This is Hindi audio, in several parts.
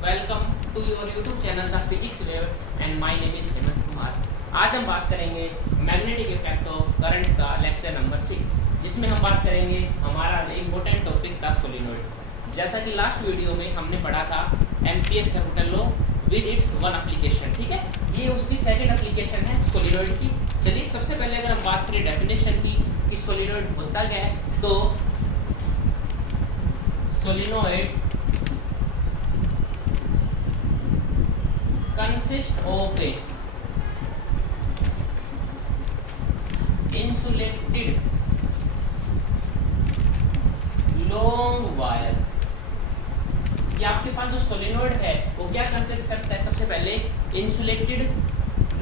Welcome to your YouTube channel the physics wave and my name is Hemant Kumar. आज हम बात करेंगे मैग्नेटिक इफेक्ट ऑफ करंट का लेक्चर नंबर 6, जिसमें हम बात करेंगे हमारा इम्पोर्टेंट टॉपिक था सोलिनॉइड। जैसा कि लास्ट वीडियो में हमने पढ़ा था amperes circuit law with its one application. ठीक है, ये उसकी सेकंड एप्लीकेशन है सोलिनॉइड की। चलिए सबसे पहले अगर हम बात करें डेफिनेशन की कि सोलिनॉइड होता क्या है, तो solenoid consist of a insulated long wire। ये आपके पास जो सोलिनॉइड है वो क्या कंसिस्ट करता है? सबसे पहले इंसुलेटेड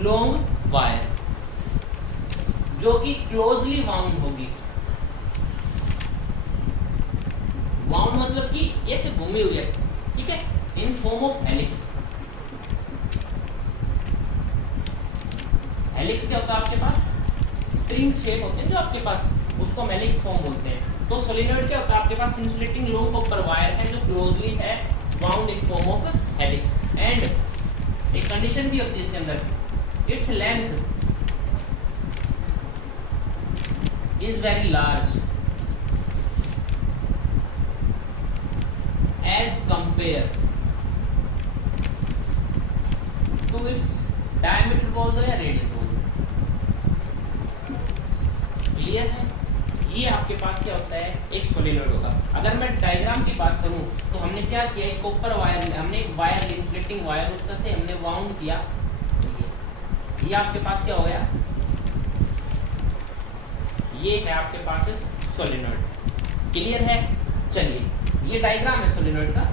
लॉन्ग वायर जो कि क्लोजली वाउंड होगी। वाउंड मतलब कि ऐसे घूमी हुई है, ठीक है, इन फॉर्म ऑफ हेलिक्स। हेलिक्स क्या होता है आपके पास? स्प्रिंग शेप होते हैं जो आपके पास, उसको हम हेलिक्स फॉर्म बोलते हैं। तो सोलिनॉइड क्या होता है? आपके पास इंसुलेटिंग लॉन्ग कॉपर वायर है जो क्लोजली है bound in form of helix. And एक कंडीशन भी होती है इसके अंदर, its length is very large as compare to its diameter बोल दो या रेडियस बोल दो। क्लियर है? ये आपके पास क्या होता है? एक सोलिनॉइड होगा। अगर मैं डायग्राम की बात करूं तो हमने क्या किया, एक कॉपर वायर, हमने एक वायर इंसुलेटिंग वायर उसका से हमने वाउंड किया। ये आपके पास क्या हो गया? ये है आपके पास सोलिनॉइड। क्लियर है? चलिए ये डायग्राम है सोलिनॉइड का।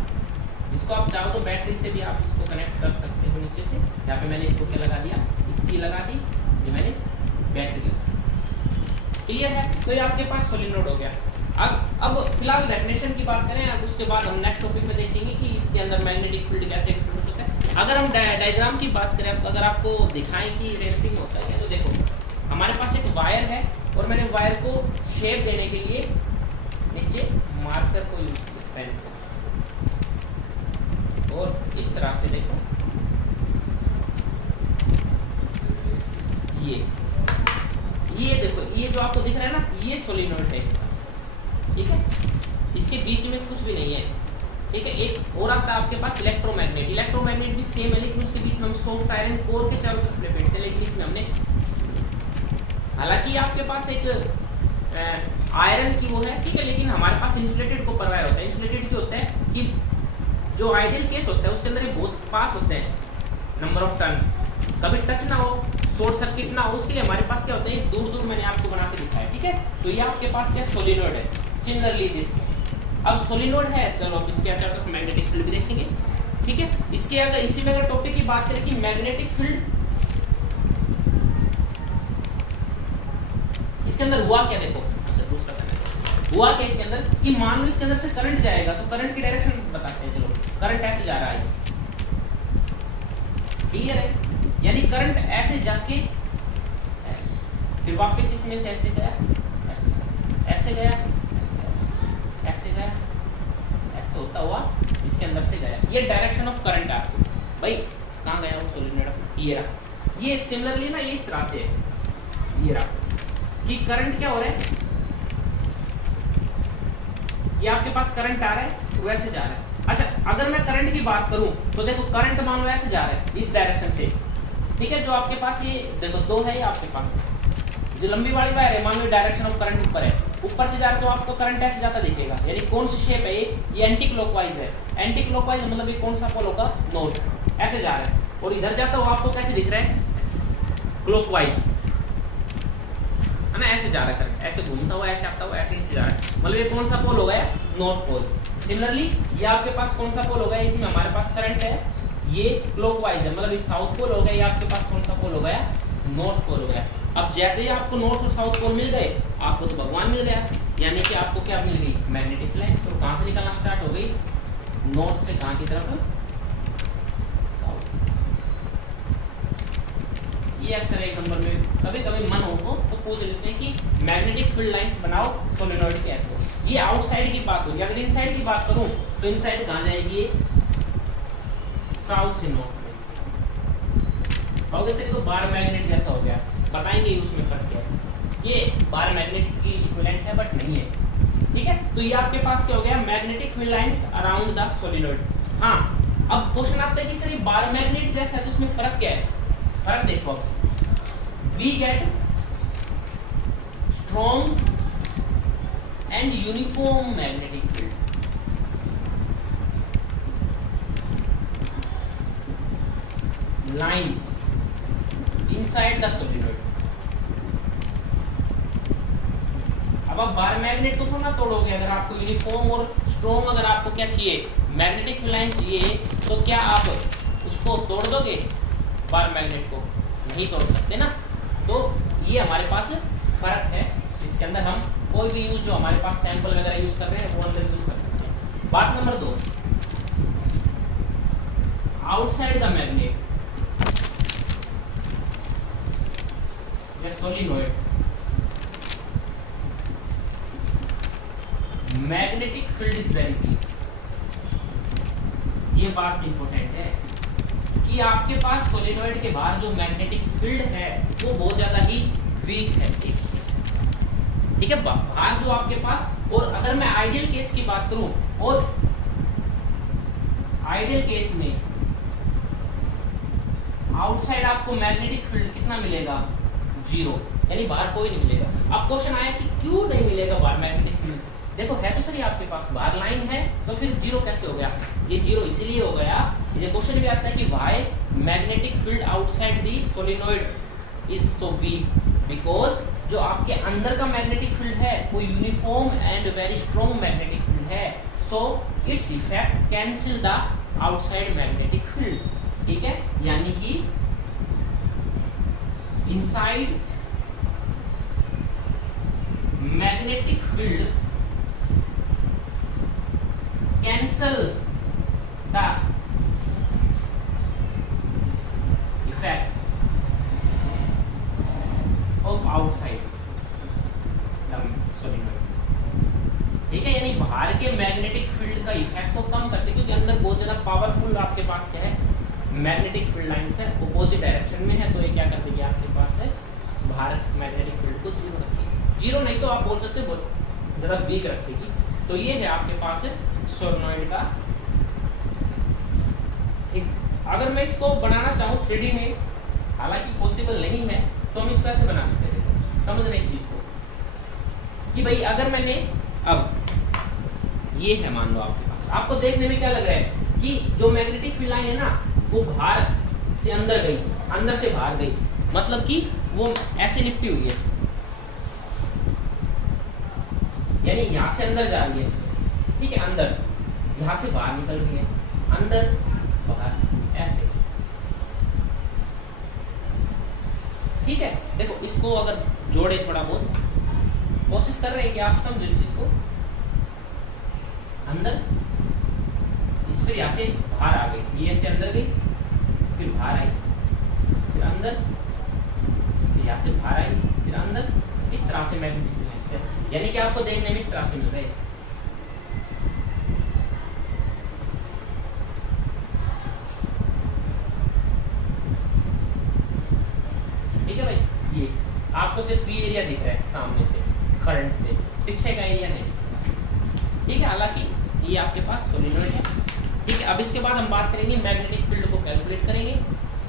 इसको आप चाहो तो बैटरी से भी आप इसको कनेक्ट कर सकते हो नीचे से। यहाँ पे मैंने इसको क्या लगा दिया, इतनी लगा दी, ये मैंने बैटरी। क्लियर है? तो ये आपके पास सोलिनॉइड हो गया। अब फिलहाल डेफिनेशन की बात करें, अब उसके बाद हम नेक्स्ट टॉपिक में देखेंगे कि इसके अंदर मैग्नेटिक फील्ड कैसे प्रोड्यूस होता है। अगर हम डायग्राम की बात करें, अगर आपको दिखाएं कि रेस्टिंग होता है, तो देखो हमारे पास एक वायर है और मैंने वायर को शेप देने के लिए नीचे मार्कर को यूज किया, पेन को, और इस तरह से देखो ये देखो, ये जो आपको दिख रहा है ना, ये सोलिनॉइड है, ठीक है। इसके बीच में कुछ भी नहीं है, ठीक है। एक और आता है आपके पास इलेक्ट्रोमैग्नेट। इलेक्ट्रोमैग्नेट भी सेम है, लेकिन उसके बीच में हम सॉफ्ट आयरन कोर के चारों तरफ लपेटते हैं, लेकिन इसमें हमने, हालांकि आपके पास एक आयरन की वो है, ठीक है, लेकिन हमारे पास इंसुलेटेड कॉपर वायर होता है। इंसुलेटेड क्या होता है कि जो आइडियल केस होता है उसके अंदर बहुत पास होते हैं नंबर ऑफ टर्न्स, कभी टच ना हो, शॉर्ट सर्किट ना हो, उसके लिए हमारे पास क्या होता है, दूर दूर मैंने आपको बना के दिखाया, ठीक है। तो ये आपके पास क्या सोलिनॉइड है। सिमिलरली दिस, अब सोलिनॉइड है, चलो अब इसके अंदर तक मैग्नेटिक फील्ड भी देखेंगे, ठीक है। इसके अगर इसी में अगर टॉपिक की बात करें कि मैग्नेटिक फील्ड, इसके अंदर हुआ क्या, देखो दूसरा हुआ क्या इसके अंदर कि मान लो इसके अंदर से करंट जाएगा, तो करंट की डायरेक्शन बताते हैं। चलो करंट ऐसे जा रहा है, क्लियर है? यानी करंट ऐसे जाके ऐसे, फिर वापस इसमें से ऐसे गया, ऐसे गया, ऐसे गया, ऐसे होता हुआ इसके अंदर से गया। ये डायरेक्शन ऑफ करंट है आपके पास। भाई कहां गया वो सोलिनॉइड? ये रहा। ये सिमिलरली ना ये इस तरह से है, ये रहा कि करंट क्या हो रहा है, ये आपके पास करंट आ रहा है, वैसे जा रहा है। अच्छा, अगर मैं करंट की बात करूं तो देखो करंट मान लो ऐसे जा रहा है इस डायरेक्शन से, ठीक है। जो आपके पास ये देखो दो है, ये आपके पास जो लंबी वाली वायर है, मान लो डायरेक्शन ऑफ करंट ऊपर है, ऊपर से जा रहा है तो आपको करंट ऐसे जाता दिखेगा। यानी कौन सी शेप है ये एंटी क्लॉकवाइज है। एंटी क्लॉकवाइज मतलब ये कौन सा पोल होगा? नॉर्थ, ऐसे जा रहा है। और इधर जाता हुआ आपको कैसे दिख रहा है? क्लॉकवाइज, है ना, ऐसे जा रहा है करंट, ऐसे घूमता हुआ, ऐसे आता हुआ, ऐसे नीचे जा रहा है। मतलब ये कौन सा पोल हो गया? North pole. सिमिलरली ये आपके पास कौन सा पोल हो गया? इसमें हमारे पास करंट है, ये क्लॉकवाइज है, मतलब ये साउथ पोल हो गया। ये आपके पास कौन सा पोल हो गया? नॉर्थ पोल हो गया। अब जैसे ही आपको नॉर्थ और साउथ पोल मिल गए, आपको तो भगवान मिल गया। यानी कि आपको क्या मिल गई? Magnetic line. तो कहां से निकलना स्टार्ट हो गई? नॉर्थ से कहां की तरफ? ये अक्सर एक नंबर में कभी कभी मन हो तो पूछ लेते हैं कि मैग्नेटिक फील्ड लाइंस बनाओ सोलेनॉइड के एक्रॉस। ये आउटसाइड की बात होगी। अगर इनसाइड की बात करूं तो इनसाइड कहां जाएगी? साउथ से नॉर्थ में। सर तो बार मैग्नेट जैसा हो गया, बताएंगे उसमें फर्क क्या है। ये बार मैग्नेट की इक्विवेलेंट है बट नहीं है, ठीक है। तो ये आपके पास क्या हो गया, magnetic field lines around the solenoid. हाँ, अब क्वेश्चन आता है कि सर ये बार मैग्नेट जैसा है तो उसमें फर्क क्या है। फर्क देखो, अब we get strong and uniform magnetic field. Lines inside the solenoid. अब आप बार मैग्नेट को थोड़ा तोड़ोगे, अगर आपको यूनिफॉर्म और स्ट्रॉन्ग, अगर आपको क्या चाहिए, मैग्नेटिक फील्ड लाइन चाहिए, तो क्या आप उसको तोड़ दोगे बार मैग्नेट को? नहीं तोड़ सकते ना। तो ये हमारे पास फर्क है, इसके अंदर हम कोई भी यूज जो हमारे पास सैंपल वगैरह यूज कर रहे हैं वो अंदर यूज कर सकते हैं। बात number 2, outside the magnet solenoid magnetic field is very weak. ये बात इंपॉर्टेंट है कि आपके पास सोलिनॉइड के बाहर जो मैग्नेटिक फील्ड है वो बहुत ज्यादा ही वीक है, ठीक है। बाहर जो आपके पास, और अगर मैं आइडियल केस की बात करूं, और आइडियल केस में आउटसाइड आपको मैग्नेटिक फील्ड कितना मिलेगा, 0, यानी बाहर कोई नहीं मिलेगा। अब क्वेश्चन आया कि क्यों नहीं मिलेगा बाहर मैग्नेटिक फील्ड। देखो है तो सही आपके पास बाहर लाइन है, तो फिर 0 कैसे हो गया? ये 0 इसीलिए हो गया, ये क्वेश्चन भी आता है कि why magnetic field outside the solenoid is so weak, because जो आपके अंदर का मैग्नेटिक फील्ड है वो uniform and very strong magnetic field है, so its effect cancel the outside magnetic field, ठीक है। यानी कि inside magnetic field cancel the effect of outside the solenoid, ठीक है। यानी बाहर के मैग्नेटिक फील्ड का इफेक्ट को कम करते, क्योंकि अंदर बहुत ज्यादा पावरफुल आपके पास क्या है, मैग्नेटिक फील्ड लाइंस है, अपोजिट डायरेक्शन में है, तो ये क्या कर देगी आपके पास है, बाहर मैग्नेटिक फील्ड को 0 रखेगी। 0 नहीं तो आप बोल सकते हो बहुत ज्यादा वीक रखेगी। तो ये है आपके पास सोलिनॉइड का एक, अगर मैं इसको बनाना चाहूँ 3D में, हालांकि पॉसिबल नहीं है, तो हम इसको ऐसे बना देते हैं। समझ रहे हैं इस चीज को कि भाई अगर मैंने, अब ये है मान लो आपके पास, आपको देखने में क्या लग रहा है कि जो मैग्नेटिक फील्ड लाइन है ना वो बाहर से अंदर गई, अंदर से बाहर गई, मतलब कि वो ऐसे लिपटी हुई है, यानी यहां से अंदर जा रही है, ठीक है, अंदर, यहां से बाहर निकल रही है, अंदर बाहर ऐसे, ठीक है। देखो इसको अगर जोड़े थोड़ा बहुत, कोशिश कर रहे हैं कि आप समझो इस चीज को, अंदर, इस फिर यहां से बाहर आ गई, ये ऐसे अंदर गई, फिर बाहर आई, फिर अंदर, फिर यहां से बाहर आई, फिर अंदर, इस तरह से मैग्नेटिक फील्ड है, यानी कि आपको देखने में इस तरह से मिल रहा है। ठीक है भाई, ये आपको सिर्फ ये एरिया दिख रहा है सामने से, फ्रंट से, पीछे का एरिया नहीं, ठीक है। हालांकि ये आपके पास सोलिनॉइड है, ठीक है। अब इसके बाद हम बात करेंगे मैग्नेटिक फील्ड को कैलकुलेट करेंगे।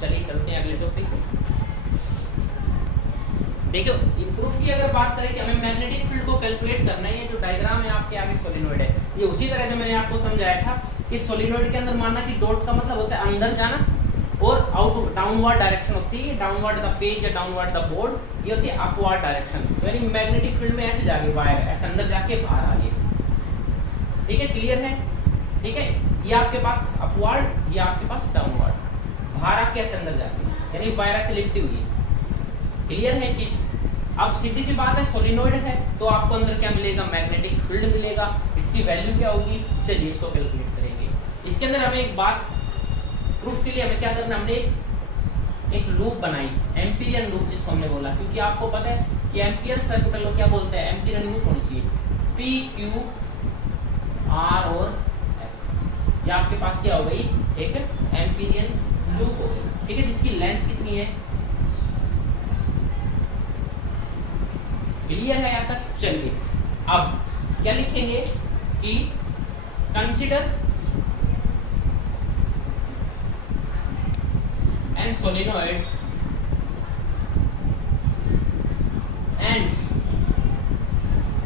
चलिए चलते हैं अगले टॉपिक पे। देखो प्रूफ की अगर बात करें कि हमें मैग्नेटिक फील्ड को कैलकुलेट करना है, ये जो डायग्राम है आपके आगे सोलिनॉइड है, ये उसी तरह जो मैंने आपको समझाया था कि सोलिनॉइड के अंदर मानना कि डॉट का मतलब होता है अंदर जाना, और आउट डाउनवर्ड डायरेक्शन होती है, डाउनवर्ड द पेज या डाउनवर्ड द बोर्ड, ये होती है अपवर्ड डायरेक्शन। तो यानी मैग्नेटिक फील्ड में ऐसे जाके वायर ऐसे अंदर जाके बाहर आ गई, ठीक है, क्लियर है, ठीक है। ये आपके पास अपवर्ड, ये आपके पास डाउनवर्ड, बाहर आके ऐसे अंदर जाके, यानी वायर ऐसे लिपटी हुई है, क्लियर है चीज। अब सीधी सी बात है, सोलिनॉइड है तो आपको अंदर क्या मिलेगा, मैग्नेटिक फील्ड मिलेगा, इसकी वैल्यू क्या होगी, चलिए इसको कैलकुलेट करेंगे। इसके अंदर हमें एक बात प्रूफ के लिए हमें क्या करना, हमने एक लूप बनाई, एम्पीरियन लूप जिसको हमने बोला, क्योंकि आपको पता है कि एम्पियर सर्किट लोग क्या बोलते हैं, एम्पीरियन लूप होनी चाहिए, पी क्यू आर और एस। ये आपके पास क्या हो गई, एक एम्पीरियन लूप हो गई, ठीक है, जिसकी लेंथ कितनी है, क्लियर है यहाँ तक। चलिए अब क्या लिखेंगे कि consider an solenoid and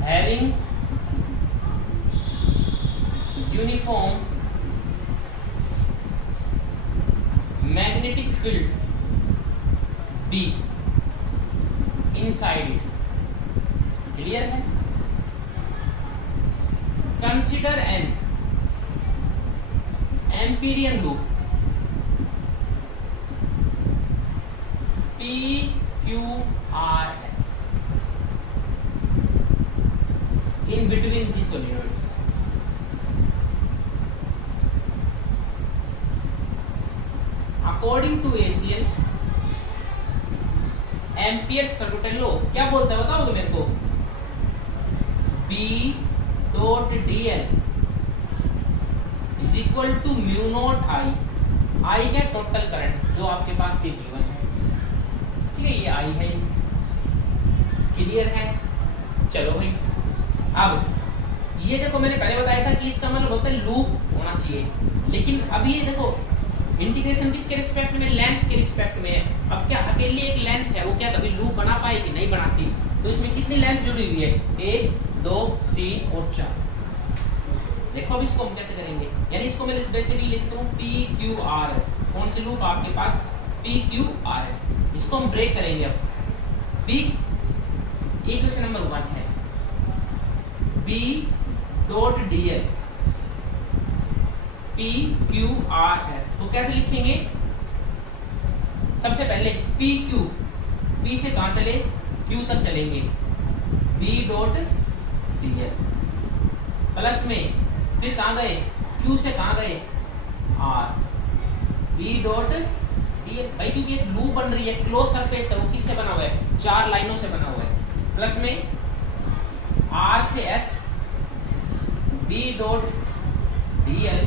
having uniform magnetic field B inside it, clear है। Consider an Amperian loop PQRS in between the solenoid, according to ACL Ampere's पर टोटल लो क्या बोलता है बताओगे मेरे को, B dot dl is equal to mu naught I का टोटल करंट जो आपके पास CP1 है, ठीक है, ये I है, क्लियर है। चलो भाई अब ये देखो मैंने पहले बताया था कि इसका मतलब होता है लूप होना चाहिए, लेकिन अब ये देखो इंटीग्रेशन किसके रिस्पेक्ट में, लेंथ के रिस्पेक्ट में है। अब क्या अकेली एक लेंथ है वो क्या कभी लूप बना पाएगी, नहीं बनाती, तो इसमें कितनी लेंथ जुड़ी हुई है, 1 2 3 और 4। देखो अब इसको हम कैसे करेंगे, यानी इसको मैं बेसिकली लिखता हूँ PQRS, कौन सी लूप आपके पास PQRS, इसको हम ब्रेक करेंगे। अब B इक्वेशन नंबर 1 है B डॉट dl PQRS, तो कैसे लिखेंगे, सबसे पहले PQ, P से कहां चले Q तक चलेंगे, B डॉट dl प्लस में फिर कहां गए Q से कहां गए R, B डॉट dl, भाई क्योंकि एक लूप बन रही है, क्लोज सरफेस है, वो किससे बना हुआ है, 4 लाइनों से बना हुआ है, प्लस में R से S, B dot dl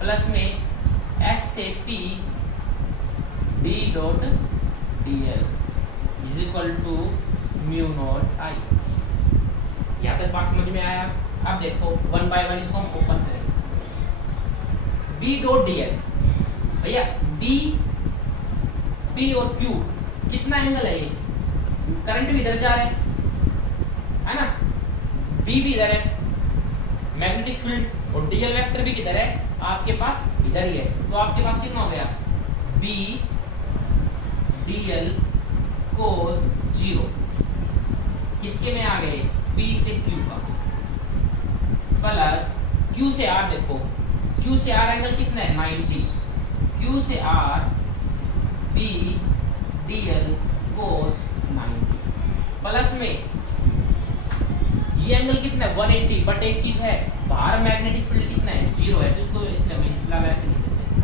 plus में S से P B dot dl is equal to mu naught I। यहाँ तक बात समझ में आया। अब देखो 1 बाय 1 इसको हम ओपन करेंगे। B डॉट dl, भैया P और Q कितना एंगल है, ये करंट भी इधर जा रहा है ना, B भी इधर है, मैग्नेटिक फील्ड और dl वेक्टर भी किधर है आपके पास, इधर ही है, तो आपके पास कितना हो गया B dl cos 0, किसके में आ गए P से Q का, प्लस Q से R, देखो Q से R एंगल कितना है 90, Q से R B dl cos 90, plus में ये एंगल कितना है 180, बट एक चीज है बाहर मैग्नेटिक फील्ड कितना है 0 है, तो इसको इसलिए हम फिलहाल ऐसे लिख देते हैं,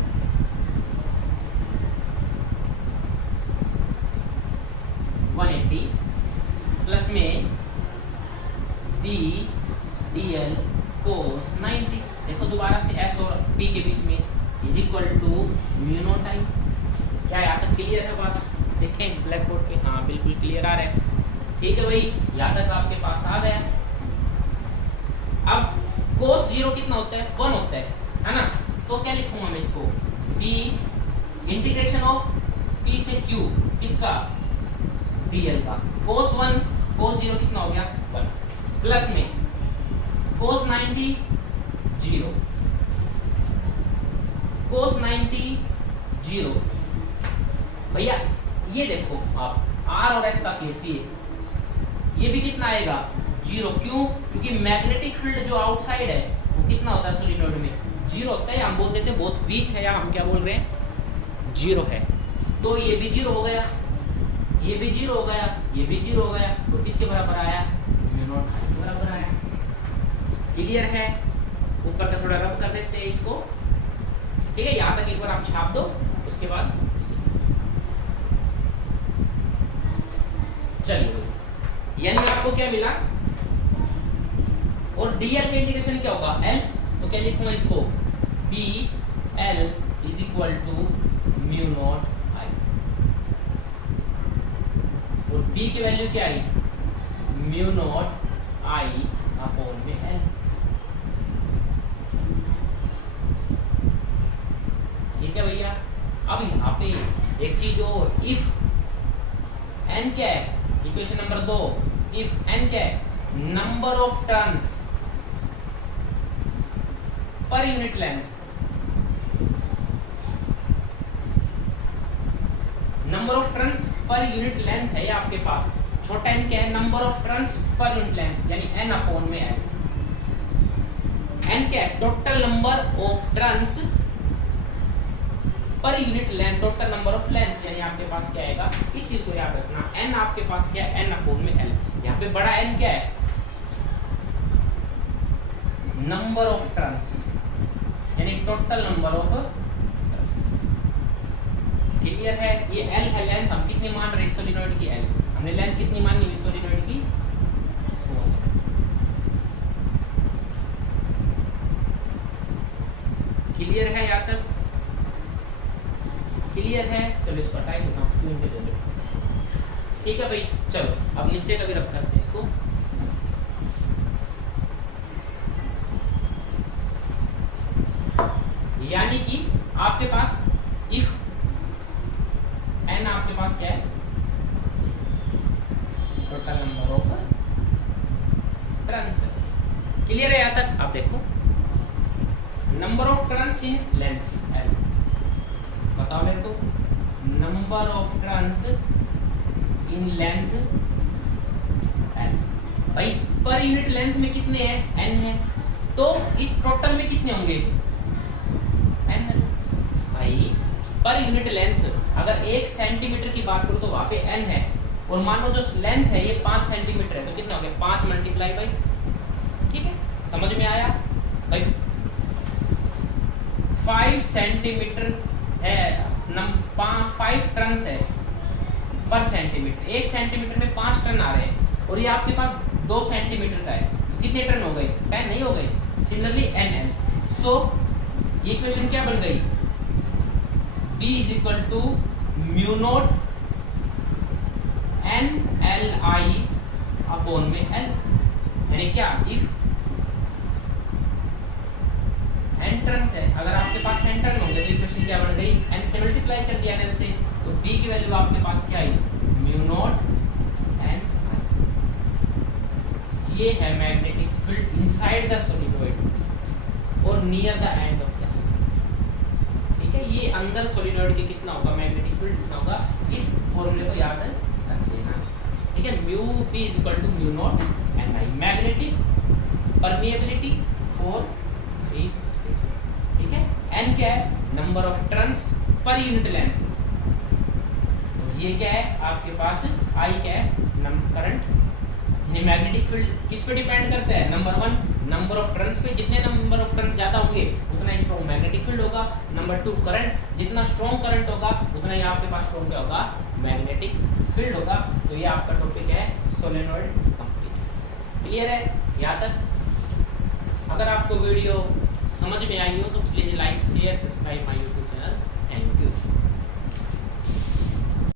प्लस में B dl cos 90, देखो दोबारा से S और P के बीच में is equal to mu naught I। क्या यहाँ तक क्लियर है बात, देखें ब्लैक बोर्ड पे, हाँ बिल्कुल क्लियर आ रहा है, ठीक है भाई, यहाँ तक आपके पास आ गया। अब cos 0 कितना होता है 1 होता है ना, तो क्या लिखूंगा मैं इसको B इंटीग्रेशन ऑफ P से Q, किसका dl का, cos 1 cos 0 कितना हो गया 1, प्लस में cos 90 0, cos 90 0, भैया ये देखो आप R और S का केस, ये भी कितना आएगा 0, क्यों, क्योंकि मैग्नेटिक फील्ड जो आउटसाइड है वो कितना होता है सोलिनॉइड में 0 होता है, हम बोल देते हैं बहुत वीक है, या हम क्या बोल रहे हैं 0 है, तो ये भी 0 हो गया, ये भी 0 हो गया, ये भी 0 हो गया, तो किसके बराबर आया म्यू नॉट I के बराबर आया। क्लियर है, ऊपर का थोड़ा रब कर देते हैं इसको, ठीक है, यहां तक एक बार आप छाप दो, उसके बाद चलिए, यानी आपको क्या मिला, और dl का इंटीग्रेशन क्या होगा L, तो क्या लिखूंगा इसको B L is equal to mu naught I, और बी की वैल्यू क्या आई, म्यू नॉट आई अपॉन में एल। ठीक है भैया। अब यहाँ पे एक चीज और, इफ एन क्या है, इक्वेशन नंबर 2, इफ एन क्या है, number of turns per unit length, number of turns per unit length है ये आपके पास, छोटा एन क्या है, number of turns per unit length, यानी एन अपॉन में एल। एन क्या है, total number of turns per unit length, total number of length, यानी आपके पास क्या आएगा, इस चीज को याद रखना, एन आपके पास क्या है, एन अपॉन में एल। यहाँ पे बड़ा एन क्या है, नंबर ऑफ टर्न्स, यानी total number of turns. Clear है, ये एल है लेंथ, हम कितनी मान रहे हैं सोलिनॉइड की, एल, हमने लेंथ कितनी मानी हुई सोलिनॉइड की, 16। क्लियर है यहाँ तक, क्लियर है। चलो इसको हटाई देना, ठीक है भाई। चलो अब नीचे का भी रख करते हैं इसको। यानी कि आपके पास इफ एन आपके पास क्या है, total number of turns. Clear है यहां तक। अब देखो number of turns in length L, बताओ मेरे को, number of turns in length L. भाई पर यूनिट लेंथ में कितने हैं, एन है, तो इस टोटल में कितने होंगे, एन। भाई पर यूनिट लेंथ अगर 1 सेंटीमीटर की बात करूं तो वहां पे एन है, और मान लो जो लेंथ है ये 5 सेंटीमीटर है, तो कितना हो गया, 5 मल्टीप्लाई बाई, ठीक है, समझ में आया भाई। 5 सेंटीमीटर है, 5 टन है पर सेंटीमीटर, 1 सेंटीमीटर में 5 टन आ रहे हैं, और ये आपके पास 2 सेंटीमीटर का है, तो कितने टन हो गए, 10 नहीं हो गए। सिमिलरली एन एन, सो ये इक्वेशन क्या बन गई, B is equal to mu naught N L I upon में एल, यानी क्या, इफ एन टर्न्स है, अगर आपके पास एन टर्न होंगे तो इक्वेशन क्या बन गई, एन से मल्टीप्लाई कर दिया एन से, तो B की वैल्यू आपके पास क्या आई, म्यू नॉट एन आई। ये है magnetic field inside the solenoid और near the end of the solenoid. ठीक है, ये अंदर सॉलिनॉइड के कितना होगा, मैग्नेटिक फील्ड कितना होगा, इस फॉर्मूले को याद रख लेना। ठीक है, mu B is equal to mu naught N I, magnetic permeability for free space. ठीक है, एन क्या है, number of turns per unit length, तो ये क्या है आपके पास, आई क्या है, करंट। मैग्नेटिक फील्ड किस पे डिपेंड करता है, नंबर 1 नंबर ऑफ टर्न्स पे, जितने नंबर ऑफ टर्न्स ज्यादा होंगे उतना स्ट्रॉन्ग मैग्नेटिक फील्ड होगा। नंबर 2 करंट, जितना स्ट्रॉन्ग करंट होगा उतना ही आपके पास स्ट्रॉन्ग क्या होगा, मैग्नेटिक फील्ड होगा। तो ये आपका टॉपिक है सोलेनॉइड कंप्लीट। क्लियर है यहाँ तक। अगर आपको वीडियो समझ में आई हो तो please like share subscribe my YouTube channel. Thank you.